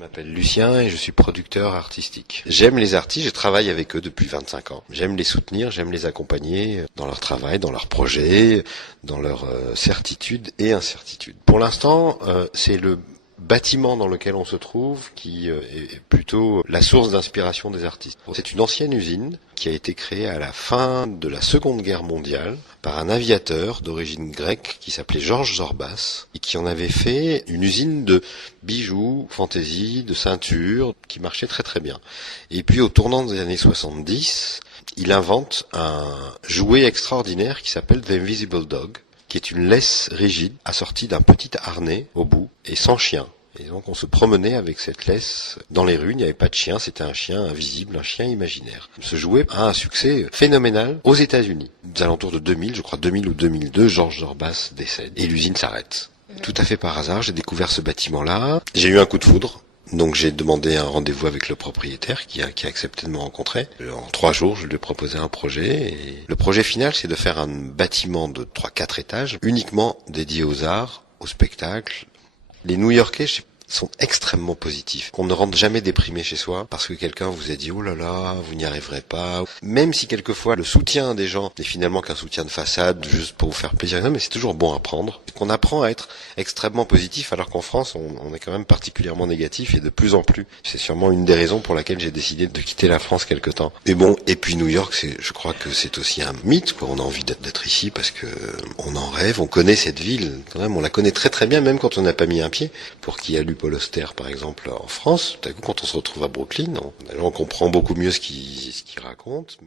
m'appelle Lucien et je suis producteur artistique. J'aime les artistes, je travaille avec eux depuis 25 ans. J'aime les soutenir, j'aime les accompagner dans leur travail, dans leurs projets, dans leurs certitudes et incertitudes. Pour l'instant, c'est le bâtiment dans lequel on se trouve qui est plutôt la source d'inspiration des artistes. C'est une ancienne usine qui a été créée à la fin de la Seconde Guerre mondiale par un aviateur d'origine grecque qui s'appelait Georges Zorbas et qui en avait fait une usine de bijoux, fantaisie, de ceintures qui marchait très très bien. Et puis au tournant des années 70, il invente un jouet extraordinaire qui s'appelle The Invisible Dog, qui est une laisse rigide assortie d'un petit harnais au bout et sans chien. Et donc on se promenait avec cette laisse dans les rues, il n'y avait pas de chien, c'était un chien invisible, un chien imaginaire. Ce jouet a un succès phénoménal aux États-Unis. Aux alentours de 2000, je crois 2000 ou 2002, Georges Zorbas décède et l'usine s'arrête. Tout à fait par hasard, j'ai découvert ce bâtiment-là, j'ai eu un coup de foudre. Donc j'ai demandé un rendez-vous avec le propriétaire qui a accepté de me rencontrer. En 3 jours, je lui ai proposé un projet. Et le projet final, c'est de faire un bâtiment de 3-4 étages, uniquement dédié aux arts, au spectacle. Les New-Yorkais sont extrêmement positifs. On ne rentre jamais déprimé chez soi parce que quelqu'un vous a dit « Oh là là, vous n'y arriverez pas ». Même si quelquefois le soutien des gens n'est finalement qu'un soutien de façade, juste pour vous faire plaisir, mais c'est toujours bon à prendre. On apprend à être extrêmement positif alors qu'en France, on est quand même particulièrement négatif et de plus en plus. C'est sûrement une des raisons pour laquelle j'ai décidé de quitter la France quelque temps. Mais bon, et puis New York, je crois que c'est aussi un mythe, quoi. On a envie d'être ici parce que on en rêve, on connaît cette ville, quand même, on la connaît très très bien, même quand on n'a pas mis un pied. Pour qui a lu Paul Auster, par exemple, en France, tout à coup, quand on se retrouve à Brooklyn, on comprend beaucoup mieux ce qu'il raconte.